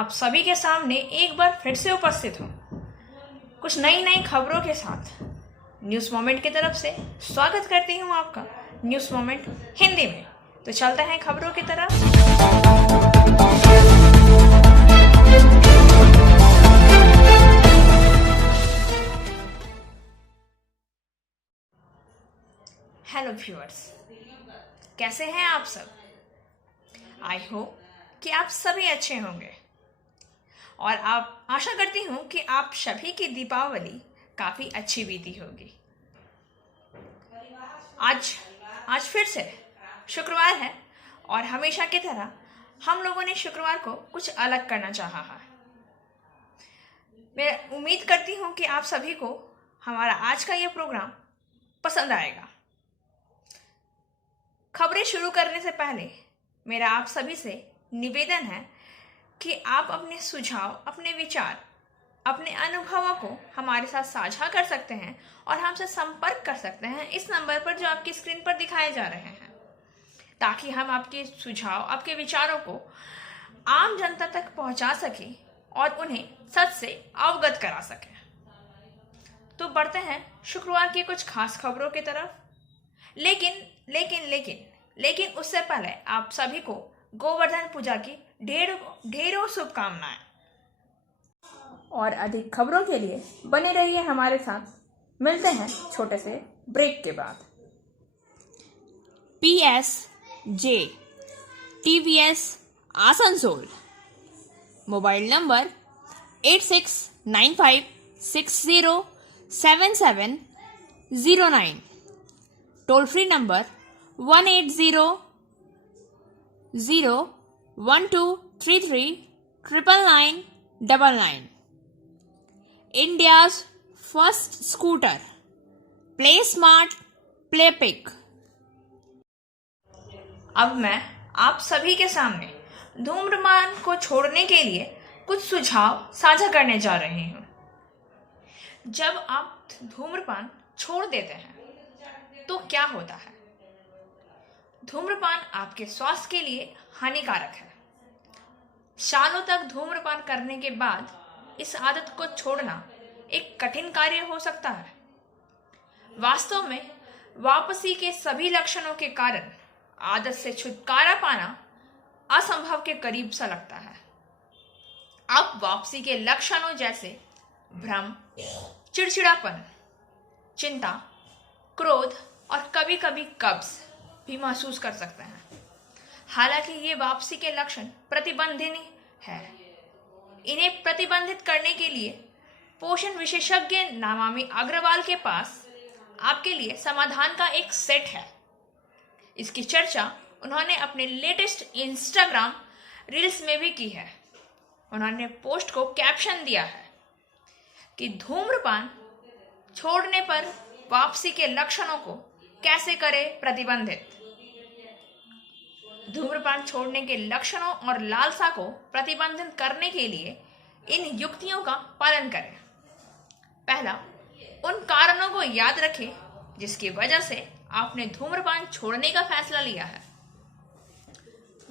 आप सभी के सामने एक बार फिर से उपस्थित हूँ कुछ नई नई खबरों के साथ। न्यूज़ मोमेंट की तरफ से स्वागत करती हूँ आपका न्यूज़ मोमेंट हिंदी में। तो चलते हैं खबरों की तरफ। हेलो व्यूअर्स, कैसे हैं आप सब? आई होप कि आप सभी अच्छे होंगे और आप आशा करती हूँ कि आप सभी की दीपावली काफ़ी अच्छी बीती होगी। आज फिर से शुक्रवार है और हमेशा की तरह हम लोगों ने शुक्रवार को कुछ अलग करना चाहा है। मैं उम्मीद करती हूँ कि आप सभी को हमारा आज का ये प्रोग्राम पसंद आएगा। खबरें शुरू करने से पहले मेरा आप सभी से निवेदन है कि आप अपने सुझाव, अपने विचार, अपने अनुभवों को हमारे साथ साझा कर सकते हैं और हमसे संपर्क कर सकते हैं इस नंबर पर जो आपकी स्क्रीन पर दिखाए जा रहे हैं, ताकि हम आपके सुझाव, आपके विचारों को आम जनता तक पहुंचा सकें और उन्हें सच से अवगत करा सकें। तो बढ़ते हैं शुक्रवार की कुछ खास खबरों की तरफ। लेकिन उससे पहले आप सभी को गोवर्धन पूजा की ढेरों शुभकामनाएं। और अधिक खबरों के लिए बने रहिए हमारे साथ। मिलते हैं छोटे से ब्रेक के बाद। PSJ TVS Asansol, mobile number 8695607709, toll free number 1800123399999। India's first scooter, play smart play pick. अब मैं आप सभी के सामने धूम्रपान को छोड़ने के लिए कुछ सुझाव साझा करने जा रही हूँ। जब आप धूम्रपान छोड़ देते हैं तो क्या होता है? धूम्रपान आपके स्वास्थ्य के लिए हानिकारक है। सालों तक धूम्रपान करने के बाद इस आदत को छोड़ना एक कठिन कार्य हो सकता है। वास्तव में वापसी के सभी लक्षणों के कारण आदत से छुटकारा पाना असंभव के करीब सा लगता है। आप वापसी के लक्षणों जैसे भ्रम, चिड़चिड़ापन, चिंता, क्रोध और कभी कभी कब्ज भी महसूस कर सकते हैं। हालांकि ये वापसी के लक्षण प्रतिबंधित है। इन्हें प्रतिबंधित करने के लिए पोषण विशेषज्ञ नामामी अग्रवाल के पास आपके लिए समाधान का एक सेट है। इसकी चर्चा उन्होंने अपने लेटेस्ट इंस्टाग्राम रील्स में भी की है। उन्होंने पोस्ट को कैप्शन दिया है कि धूम्रपान छोड़ने पर वापसी के लक्षणों को कैसे करें प्रतिबंधित। धूम्रपान छोड़ने के लक्षणों और लालसा को प्रतिबंधित करने के लिए इन युक्तियों का पालन करें। पहला, उन कारणों को याद रखें जिसकी वजह से आपने धूम्रपान छोड़ने का फैसला लिया है।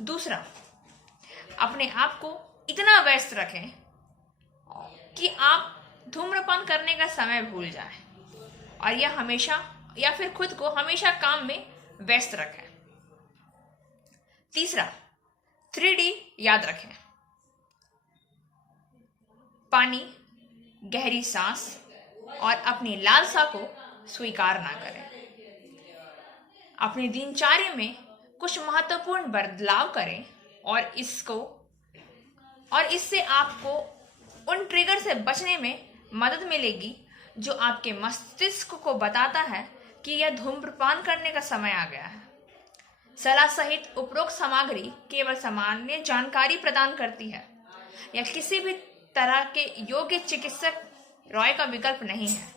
दूसरा, अपने आप को इतना व्यस्त रखें कि आप धूम्रपान करने का समय भूल जाएं और यह हमेशा या फिर खुद को हमेशा काम में व्यस्त रखें। तीसरा, 3D याद रखें। पानी, गहरी सांस और अपनी लालसा को स्वीकार ना करें। अपनी दिनचर्या में कुछ महत्वपूर्ण बदलाव करें और इससे आपको उन ट्रिगर से बचने में मदद मिलेगी जो आपके मस्तिष्क को बताता है कि यह धूम्रपान करने का समय आ गया है। सलाह सहित उपरोक्त सामग्री केवल सामान्य जानकारी प्रदान करती है। यह किसी भी तरह के योग्य चिकित्सक राय का विकल्प नहीं है।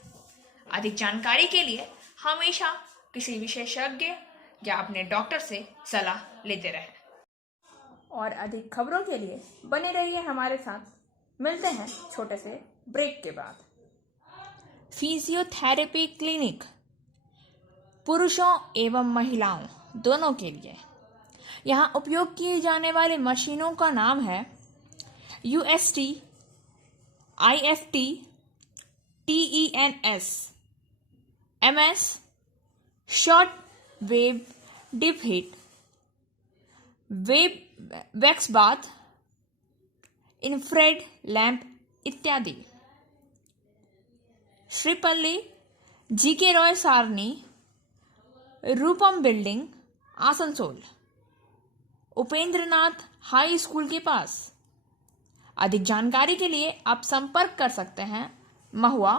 अधिक जानकारी के लिए हमेशा किसी विशेषज्ञ या अपने डॉक्टर से सलाह लेते रहें। और अधिक खबरों के लिए बने रहिए हमारे साथ। मिलते हैं छोटे से ब्रेक के बाद। फिजियोथेरेपी क्लिनिक पुरुषों एवं महिलाओं दोनों के लिए। यहाँ उपयोग किए जाने वाली मशीनों का नाम है UST, IFT, TENS, MS, short wave deep heat, wax bath, infrared lamp इत्यादि। Sripally, GK Roy Sarani, Rupam building, Asansol, Upendranath high school के पास। अधिक जानकारी के लिए आप संपर्क कर सकते हैं महुआ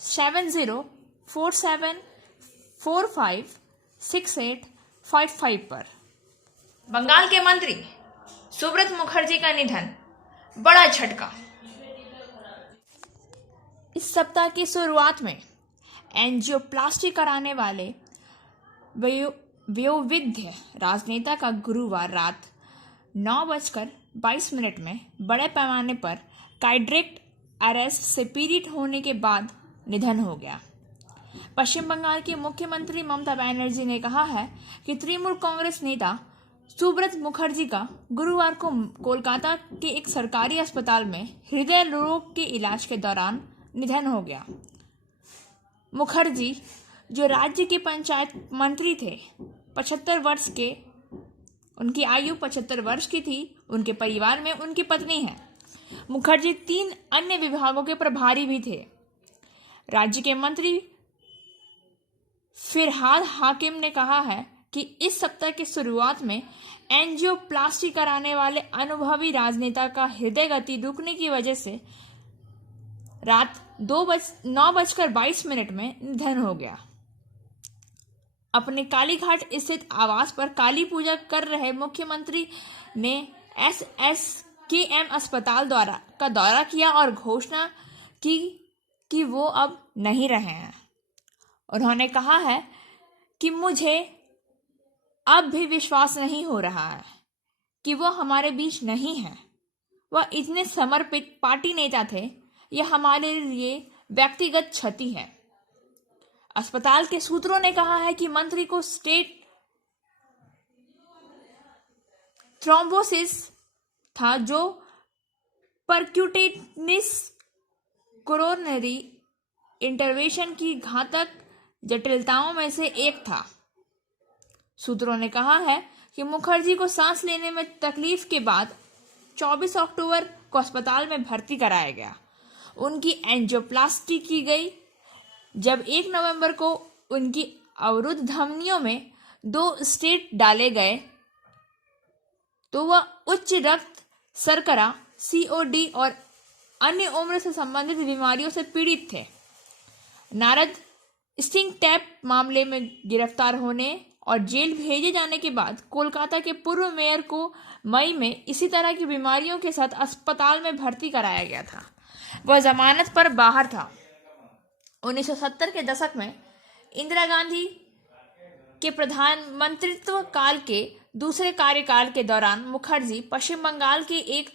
7047456855 पर। बंगाल के मंत्री सुब्रत मुखर्जी का निधन, बड़ा झटका। इस सप्ताह की शुरुआत में एंजियोप्लास्टी कराने वाले वयोवृद्ध राजनेता का गुरुवार रात 9:22 में बड़े पैमाने पर कार्डियक अरेस्ट से पीड़ित होने के बाद निधन हो गया। पश्चिम बंगाल की मुख्यमंत्री ममता बनर्जी ने कहा है कि तृणमूल कांग्रेस नेता सुब्रत मुखर्जी का गुरुवार को कोलकाता के एक सरकारी अस्पताल में हृदय रोग के इलाज के दौरान निधन हो गया। मुखर्जी, जो राज्य के पंचायत मंत्री थे, 75 वर्ष के, उनकी आयु 75 वर्ष की थी। उनके परिवार में उनकी पत्नी है। मुखर्जी 3 अन्य विभागों के प्रभारी भी थे। राज्य के मंत्री फिरहाद हाकिम ने कहा है कि इस सप्ताह की शुरुआत में एंजियोप्लास्टी कराने वाले अनुभवी राजनेता का हृदय गति रुकने की वजह से रात 9:22 में निधन हो गया। अपने कालीघाट स्थित आवास पर काली पूजा कर रहे मुख्यमंत्री ने SSKM अस्पताल का दौरा किया और घोषणा की कि वो अब नहीं रहे हैं। उन्होंने कहा है कि मुझे अब भी विश्वास नहीं हो रहा है कि वो हमारे बीच नहीं है। वह इतने समर्पित पार्टी नेता थे। यह हमारे लिए व्यक्तिगत क्षति है। अस्पताल के सूत्रों ने कहा है कि मंत्री को स्टेट थ्रोम्बोसिस था, जो परक्यूटेनिस कोरोनरी इंटरवेंशन की घातक जटिलताओं में से एक था। सूत्रों ने कहा है कि मुखर्जी को सांस लेने में तकलीफ के बाद 24 अक्टूबर को अस्पताल में भर्ती कराया गया। उनकी एंजियोप्लास्टी की गई। जब 1 नवंबर को उनकी अवरुद्ध धमनियों में 2 स्टेंट डाले गए तो वह उच्च रक्त शर्करा COD और अन्य उम्र से संबंधित बीमारियों से पीड़ित थे। नारद स्टिंग टैप मामले में गिरफ्तार होने और जेल भेजे जाने के बाद कोलकाता के पूर्व मेयर को मई में इसी तरह की बीमारियों के साथ अस्पताल में भर्ती कराया गया था। वह जमानत पर बाहर था। 1970 के दशक में इंदिरा गांधी के प्रधानमंत्रित्व काल के दूसरे कार्यकाल के दौरान मुखर्जी पश्चिम बंगाल के एक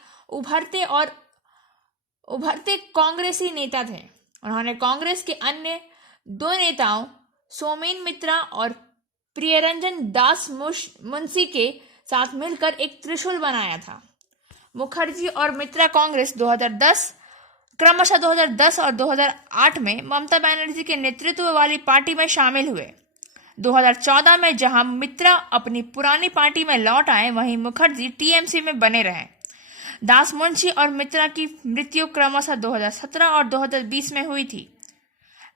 उभरते कांग्रेसी नेता थे। उन्होंने कांग्रेस के अन्य 2 नेताओं सोमेन मित्रा और प्रियरंजन दास मुंशी के साथ मिलकर एक त्रिशूल बनाया था। मुखर्जी और मित्रा कांग्रेस क्रमशः 2010 और 2008 में ममता बनर्जी के नेतृत्व वाली पार्टी में शामिल हुए। 2014 में जहां मित्रा अपनी पुरानी पार्टी में लौट आए, वहीं मुखर्जी TMC में बने रहे। दास मुंशी और मित्रा की मृत्यु क्रमशः 2017 और 2020 में हुई थी।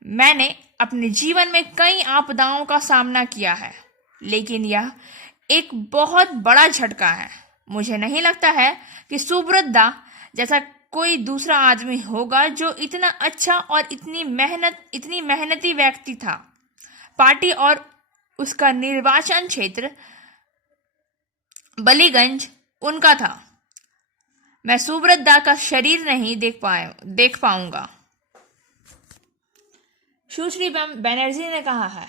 मैंने अपने जीवन में कई आपदाओं का सामना किया है, लेकिन यह एक बहुत बड़ा झटका है। मुझे नहीं लगता है कि सुब्रत दा जैसा कोई दूसरा आदमी होगा जो इतना अच्छा और इतनी मेहनती व्यक्ति था। पार्टी और उसका निर्वाचन क्षेत्र बलीगंज उनका था। मैं सुब्रत दा का शरीर नहीं देख पाऊंगा। सुश्री बनर्जी ने कहा है,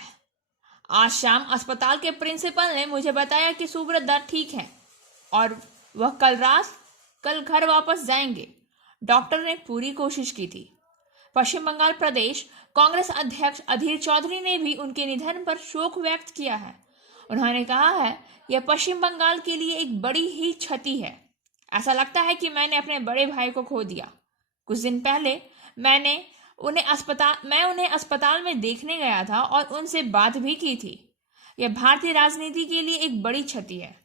आज शाम अस्पताल के प्रिंसिपल ने मुझे बताया कि सुब्रत दा ठीक हैं और वह कल घर वापस जाएंगे। डॉक्टर ने पूरी कोशिश की थी। पश्चिम बंगाल प्रदेश कांग्रेस अध्यक्ष अधीर चौधरी ने भी उनके निधन पर शोक व्यक्त किया है। उन्होंने कहा है, यह पश्चिम बंगाल के लिए एक बड़ी ही क्षति है। ऐसा लगता है कि मैंने अपने बड़े भाई को खो दिया। कुछ दिन पहले मैं उन्हें अस्पताल में देखने गया था और उनसे बात भी की थी। यह भारतीय राजनीति के लिए एक बड़ी क्षति है।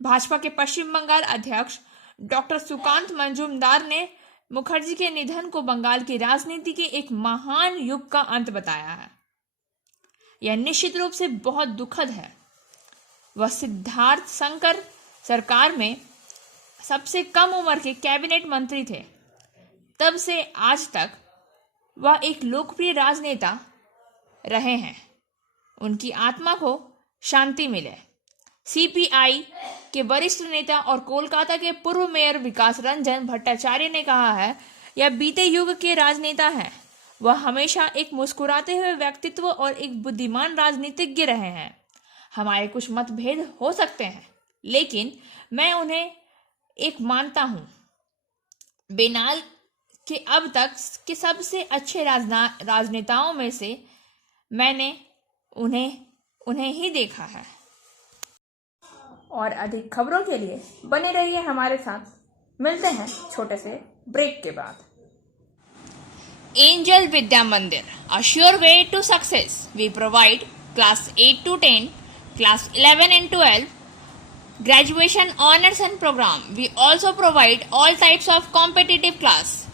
भाजपा के पश्चिम बंगाल अध्यक्ष डॉक्टर सुकांत मजूमदार ने मुखर्जी के निधन को बंगाल की राजनीति के एक महान युग का अंत बताया है। यह निश्चित रूप से बहुत दुखद है। वह सिद्धार्थ शंकर सरकार में सबसे कम उम्र के कैबिनेट मंत्री थे। तब से आज तक वह एक लोकप्रिय राजनेता रहे हैं। उनकी आत्मा को शांति मिले। सीपीआई के वरिष्ठ नेता और कोलकाता के पूर्व मेयर विकास रंजन भट्टाचार्य ने कहा है, यह बीते युग के राजनेता हैं। वह हमेशा एक मुस्कुराते हुए व्यक्तित्व और एक बुद्धिमान राजनीतिज्ञ रहे हैं। हमारे कुछ मतभेद हो सकते हैं, लेकिन मैं उन्हें एक मानता हूं। बेनाल के अब तक के सबसे अच्छे राजनेताओं में से मैंने उन्हें ही देखा है। और अधिक खबरों के लिए बने रहिए हमारे साथ। मिलते हैं छोटे से ब्रेक के बाद। एंजल विद्या मंदिर, a sure way to success. We provide class 8 to 10, class 11 and 12, graduation honors and program. We also provide all types of competitive class.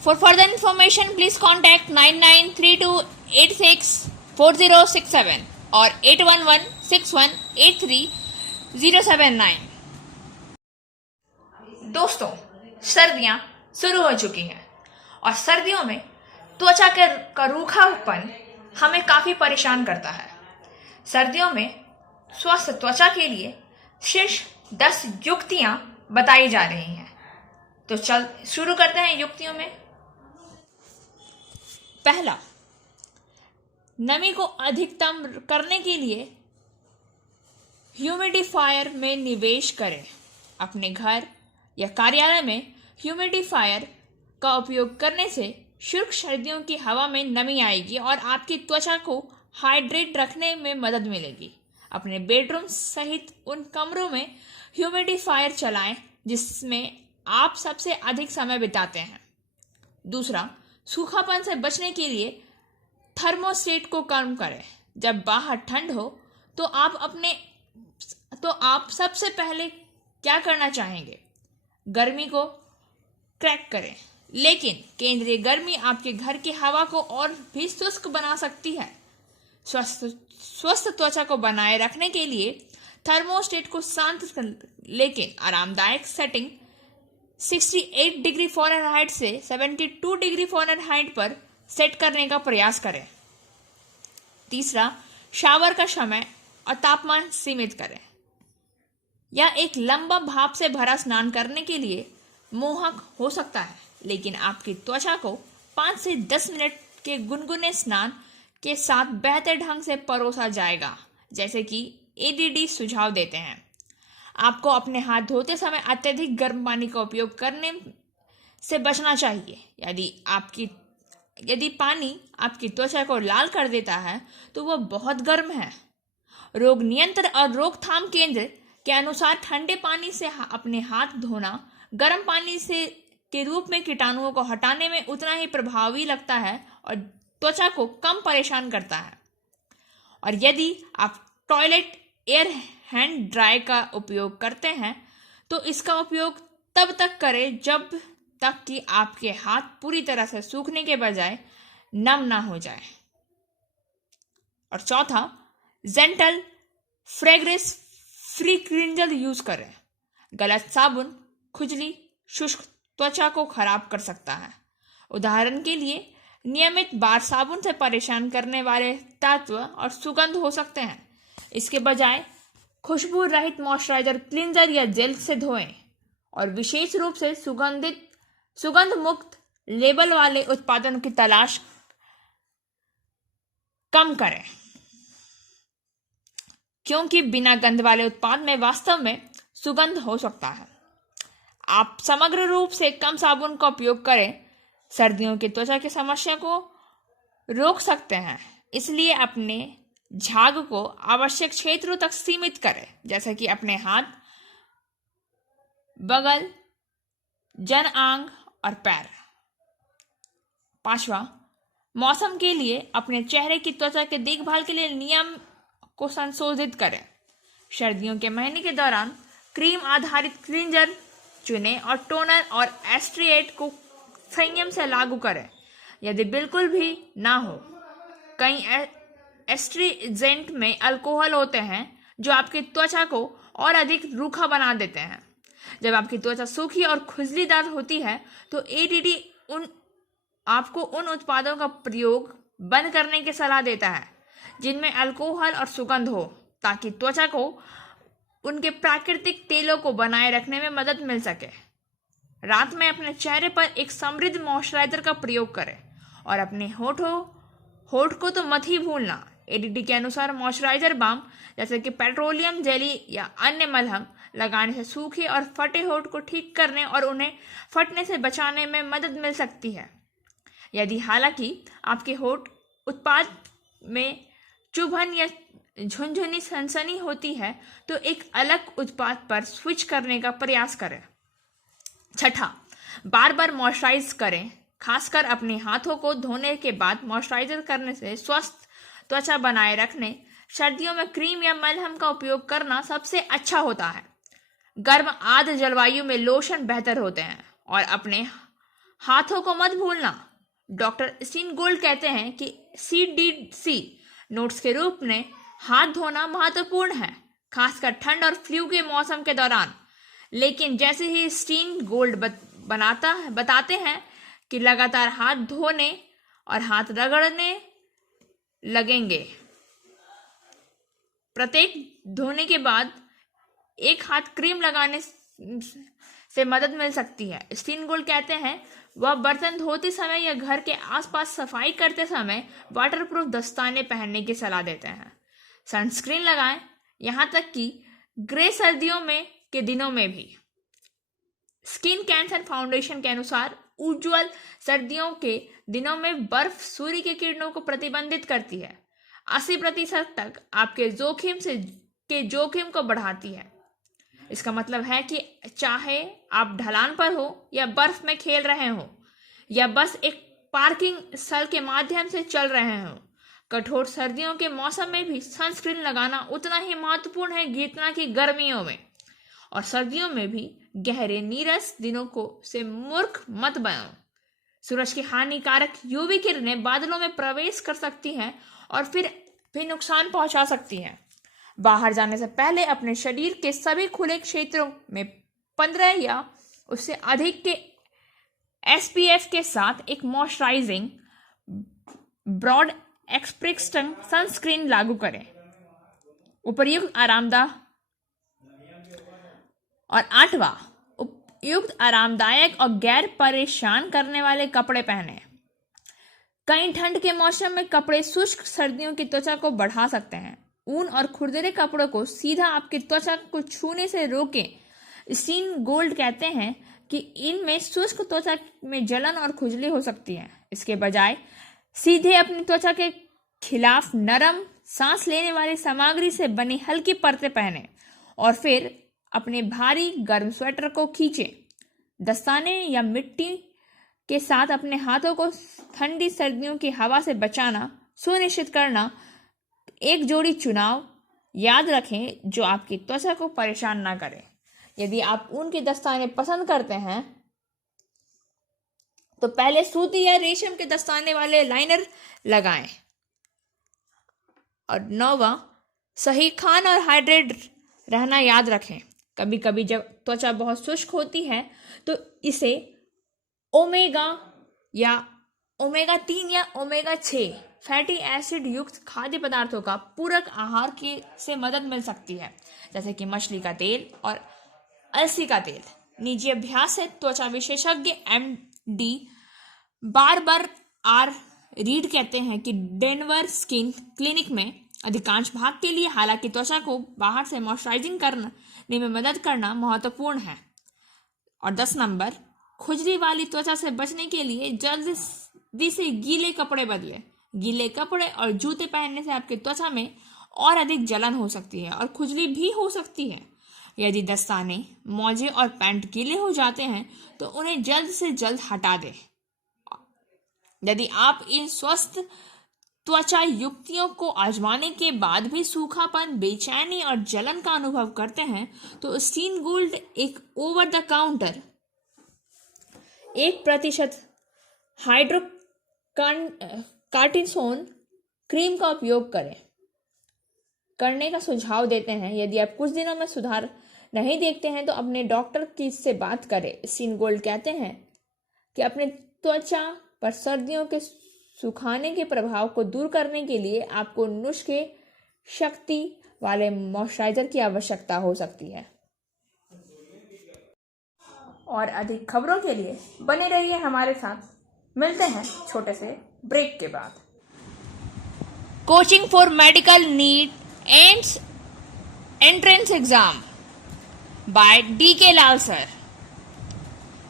For further information, please contact 9932864067 or 8116183079. दोस्तों, सर्दियां शुरू हो चुकी हैं और सर्दियों में त्वचा का रूखापन हमें काफी परेशान करता है। सर्दियों में स्वस्थ त्वचा के लिए शीर्ष 10 युक्तियां बताई जा रही हैं। तो चल शुरू करते हैं युक्तियों में। पहला, नमी को अधिकतम करने के लिए ह्यूमिडिफायर में निवेश करें। अपने घर या कार्यालय में ह्यूमिडिफायर का उपयोग करने से शुष्क सर्दियों की हवा में नमी आएगी और आपकी त्वचा को हाइड्रेट रखने में मदद मिलेगी। अपने बेडरूम सहित उन कमरों में ह्यूमिडिफायर चलाएं जिसमें आप सबसे अधिक समय बिताते हैं। दूसरा, सूखापन से बचने के लिए थर्मोस्टेट को कम करें। जब बाहर ठंड हो तो आप सबसे पहले क्या करना चाहेंगे? गर्मी को क्रैक करें, लेकिन केंद्रीय गर्मी आपके घर की हवा को और भी शुष्क बना सकती है। स्वस्थ त्वचा को बनाए रखने के लिए थर्मोस्टेट को शांत लेकिन आरामदायक सेटिंग 68 डिग्री फ़ारेनहाइट से 72 डिग्री फ़ारेनहाइट पर सेट करने का प्रयास करें। तीसरा, शावर का समय और तापमान सीमित करें। यह एक लंबा भाप से भरा स्नान करने के लिए मोहक हो सकता है, लेकिन आपकी त्वचा को 5 से 10 मिनट के गुनगुने स्नान के साथ बेहतर ढंग से परोसा जाएगा, जैसे कि एडीडी सुझाव देते हैं। आपको अपने हाथ धोते समय अत्यधिक गर्म पानी का उपयोग करने से बचना चाहिए। यदि पानी आपकी त्वचा को लाल कर देता है तो वह बहुत गर्म है। रोग नियंत्रण और रोकथाम केंद्र के अनुसार ठंडे पानी से अपने हाथ धोना गर्म पानी से के रूप में कीटाणुओं को हटाने में उतना ही प्रभावी लगता है और त्वचा को कम परेशान करता है। और यदि आप टॉयलेट एयर हैंड ड्राई का उपयोग करते हैं तो इसका उपयोग तब तक करें जब तक कि आपके हाथ पूरी तरह से सूखने के बजाय नम ना हो जाए। और चौथा, gentle fragrance free cleanser use करें। गलत साबुन खुजली शुष्क त्वचा को खराब कर सकता है। उदाहरण के लिए नियमित बार साबुन से परेशान करने वाले तत्व और सुगंध हो सकते हैं। इसके बजाय खुशबू रहित मॉइस्चराइजर क्लींजर या जेल से धोएं और विशेष रूप से सुगंध मुक्त लेबल वाले उत्पादन की तलाश कम करें, क्योंकि बिना गंध वाले उत्पाद में वास्तव में सुगंध हो सकता है। आप समग्र रूप से कम साबुन का उपयोग करें सर्दियों की त्वचा की समस्या को रोक सकते हैं। इसलिए अपने झाग को आवश्यक क्षेत्रों तक सीमित करें, जैसे कि अपने हाथ बगल, जन आंग और पैर। 5वां, मौसम के लिए अपने चेहरे की त्वचा के देखभाल के लिए नियम को संशोधित करें। सर्दियों के महीने के दौरान क्रीम आधारित क्लींजर चुनें और टोनर और एस्ट्रिएट को संयम से लागू करें। यदि बिल्कुल भी ना हो, कई एस्ट्रीजेंट में अल्कोहल होते हैं जो आपकी त्वचा को और अधिक रूखा बना देते हैं। जब आपकी त्वचा सूखी और खुजलीदार होती है तो एडीडी आपको उन उत्पादों का प्रयोग बंद करने की सलाह देता है जिनमें अल्कोहल और सुगंध हो, ताकि त्वचा को उनके प्राकृतिक तेलों को बनाए रखने में मदद मिल सके। रात में अपने चेहरे पर एक समृद्ध मॉइस्चराइजर का प्रयोग करें और अपने होठ को तो मत ही भूलना। एडीडी के अनुसार मॉइस्चराइजर बाम जैसे कि पेट्रोलियम जेली या अन्य मलहम लगाने से सूखे और फटे होठ को ठीक करने और उन्हें फटने से बचाने में मदद मिल सकती है। यदि हालांकि आपके होठ उत्पाद में चुभन या झुनझुनी सनसनी होती है तो एक अलग उत्पाद पर स्विच करने का प्रयास करें। 6, बार बार मॉइस्चराइज करें। खासकर अपने हाथों को धोने के बाद मॉइस्चराइजर करने से स्वस्थ त्वचा बनाए रखने सर्दियों में क्रीम या मलहम का उपयोग करना सबसे अच्छा होता है। गर्म आर्द्र जलवायु में लोशन बेहतर होते हैं। और अपने हाथों को मत भूलना। डॉक्टर स्टीन गोल्ड कहते हैं कि CDC नोट्स के रूप में हाथ धोना महत्वपूर्ण है, खासकर ठंड और फ्लू के मौसम के दौरान। लेकिन जैसे ही स्टीन गोल्ड बताते हैं कि लगातार हाथ धोने और हाथ रगड़ने लगेंगे, प्रत्येक धोने के बाद एक हाथ क्रीम लगाने से मदद मिल सकती है। स्टीन गोल्ड कहते हैं वह बर्तन धोते समय या घर के आसपास सफाई करते समय वाटरप्रूफ दस्ताने पहनने की सलाह देते हैं। सनस्क्रीन लगाएं, यहां तक कि ग्रे सर्दियों के दिनों में भी। स्किन कैंसर फाउंडेशन के अनुसार उज्ज्वल सर्दियों के दिनों में बर्फ सूर्य के किरणों को प्रतिबंधित करती है, 80% तक आपके जोखिम को बढ़ाती है। इसका मतलब है कि चाहे आप ढलान पर हो या बर्फ में खेल रहे हो या बस एक पार्किंग स्थल के माध्यम से चल रहे हो, कठोर सर्दियों के मौसम में भी सनस्क्रीन लगाना उतना ही महत्वपूर्ण है जितना कि गर्मियों में। और सर्दियों में भी गहरे नीरस दिनों से मूर्ख मत बनो। सूरज की हानिकारक यूवी किरणें बादलों में प्रवेश कर सकती हैं और फिर भी नुकसान पहुंचा सकती हैं। बाहर जाने से पहले अपने शरीर के सभी खुले क्षेत्रों में 15 या उससे अधिक के SPF के साथ एक मॉइस्चराइजिंग ब्रॉड एक्सप्रेशन सनस्क्रीन लागू करें। उपयुक्त आरामदायक और 8वां, उपयुक्त आरामदायक और गैर परेशान करने वाले कपड़े पहने। कई ठंड के मौसम में कपड़े शुष्क सर्दियों की त्वचा को बढ़ा सकते हैं। ऊन और खुरदरे कपड़ों को सीधा आपकी त्वचा को छूने से रोकें। स्टीन गोल्ड कहते हैं कि इनमें शुष्क त्वचा में जलन और खुजली हो सकती है। इसके बजाय सीधे अपनी त्वचा के खिलाफ नरम सांस लेने वाली सामग्री से बनी हल्की परतें पहने और फिर अपने भारी गर्म स्वेटर को खींचें। दस्ताने या मिट्टी के साथ अपने हाथों को ठंडी सर्दियों की हवा से बचाना सुनिश्चित करना एक जोड़ी चुनाव याद रखें जो आपकी त्वचा को परेशान ना करे। यदि आप ऊन के दस्ताने पसंद करते हैं तो पहले सूती या रेशम के दस्ताने वाले लाइनर लगाएं। और 9वां, सही खाना और हाइड्रेट रहना याद रखें। कभी कभी जब त्वचा बहुत शुष्क होती है तो इसे ओमेगा 3 या ओमेगा 6 फैटी एसिड युक्त खाद्य पदार्थों का पूरक आहार से मदद मिल सकती है, जैसे कि मछली का तेल और अलसी का तेल। निजी अभ्यास से त्वचा विशेषज्ञ MD बारबर आर रीड कहते हैं कि डेनवर स्किन क्लिनिक में अधिकांश भाग के लिए हालांकि त्वचा को बाहर से मॉइस्चराइजिंग करने में मदद करना महत्वपूर्ण है। और 10 नंबर, खुजली वाली त्वचा से बचने के लिए जल्दी से गीले कपड़े बदलें। गीले कपड़े और जूते पहनने से आपकी त्वचा में और अधिक जलन हो सकती है और खुजली भी हो सकती है। यदि दस्ताने, मोजे और पैंट गीले हो जाते हैं तो उन्हें जल्द से जल्द हटा दें। यदि आप इन स्वस्थ त्वचा युक्तियों को आजमाने के बाद भी सूखापन, बेचैनी और जलन का अनुभव करते हैं तो स्टीन गोल्ड एक over the counter 1% hydrocortisone cream का उपयोग करने का सुझाव देते हैं। यदि आप कुछ दिनों में सुधार नहीं देखते हैं तो अपने डॉक्टर की से बात करें। स्टीन गोल्ड कहते हैं कि अपने त्वचा पर सर्दियों के सुखाने के प्रभाव को दूर करने के लिए आपको नुस्खे शक्ति वाले मॉइस्चराइजर की आवश्यकता हो सकती है। और अधिक खबरों के लिए बने रहिए हमारे साथ। मिलते हैं छोटे से ब्रेक के बाद। Coaching for medical NEET and entrance exam by D.K. Lal sir.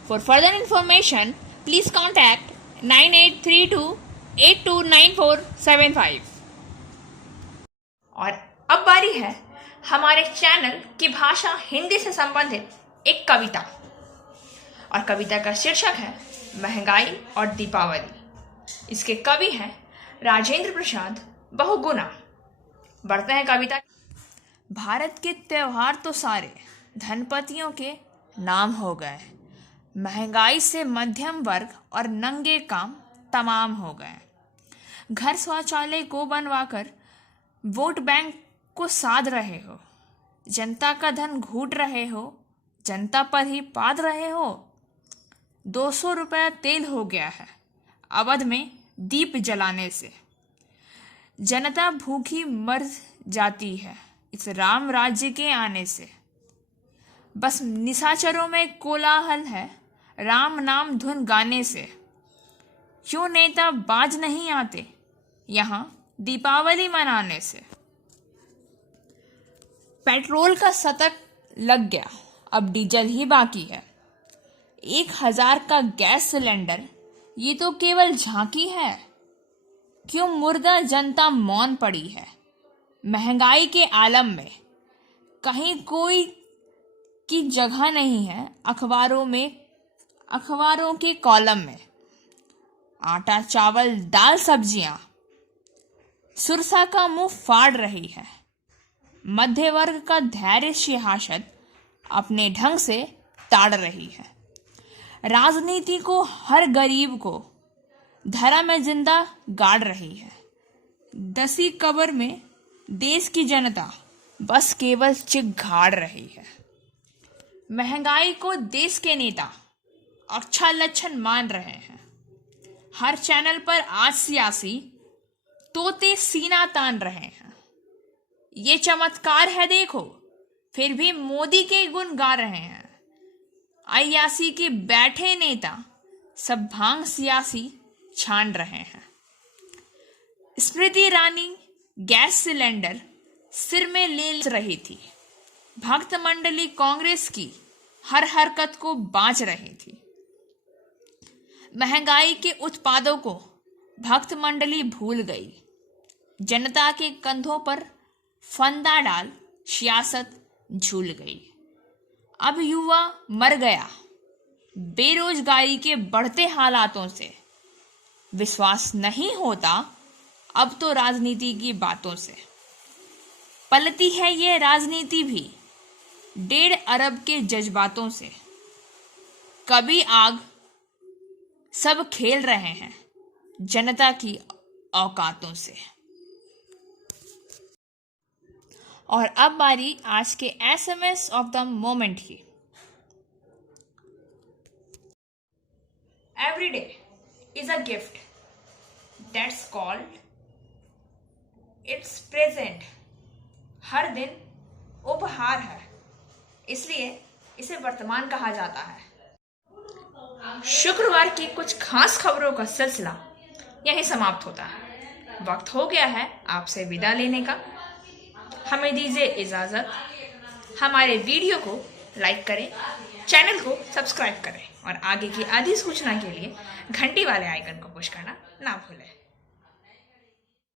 For further information, please contact 9832829475. और अब बारी है हमारे चैनल की भाषा हिंदी से संबंधित एक कविता, और कविता का शीर्षक है महंगाई और दीपावली। इसके कवि हैं राजेंद्र प्रसाद बहुगुणा। बढ़ते हैं कविता। भारत के त्योहार तो सारे धनपतियों के नाम हो गए, महंगाई से मध्यम वर्ग और नंगे काम तमाम हो गए। घर शौचालय को बनवाकर वोट बैंक को साध रहे हो, जनता का धन घूट रहे हो, जनता पर ही पाद रहे हो। 200 रुपया तेल हो गया है अवध में दीप जलाने से। जनता भूखी मर जाती है इस राम राज्य के आने से। बस निशाचरों में कोलाहल है राम नाम धुन गाने से। क्यों नेता बाज नहीं आते यहाँ दीपावली मनाने से। पेट्रोल का शतक लग गया, अब डीजल ही बाकी है। 1000 का गैस सिलेंडर ये तो केवल झांकी है। क्यों मुर्दा जनता मौन पड़ी है महंगाई के आलम में। कहीं कोई की जगह नहीं है अखबारों के कॉलम में। आटा चावल दाल सब्जियां सुरसा का मुंह फाड़ रही है। मध्य वर्ग का धैर्य सियासत अपने ढंग से ताड़ रही है। राजनीति को हर गरीब को धरा में जिंदा गाड़ रही है। 10वीं कब्र में देश की जनता बस केवल चिघाड़ रही है। महंगाई को देश के नेता अच्छा लक्षण मान रहे हैं। हर चैनल पर आज सियासी तोते सीना तान रहे हैं। ये चमत्कार है देखो, फिर भी मोदी के गुण गा रहे हैं। अय्यासी के बैठे नेता सब भांग सियासी छान रहे हैं। स्मृति ईरानी गैस सिलेंडर सिर में ले रही थी। भक्त मंडली कांग्रेस की हर हरकत को बांच रही थी। महंगाई के उत्पादों को भक्त मंडली भूल गई। जनता के कंधों पर फंदा डाल सियासत झूल गई। अब युवा मर गया बेरोजगारी के बढ़ते हालातों से। विश्वास नहीं होता अब तो राजनीति की बातों से। पलती है ये राजनीति भी 1.5 अरब के जज्बातों से। कभी आग सब खेल रहे हैं जनता की औकातों से। और अब बारी आज के SMS ऑफ द मोमेंट की। Every day is a gift that's called its present. हर दिन उपहार है, इसलिए इसे वर्तमान कहा जाता है। शुक्रवार की कुछ खास खबरों का सिलसिला यहीं समाप्त होता है। वक्त हो गया है आपसे विदा लेने का। हमें दीजिए इजाजत। हमारे वीडियो को लाइक करें, चैनल को सब्सक्राइब करें और आगे की अधिसूचना के लिए घंटी वाले आइकन को पुश करना ना भूलें।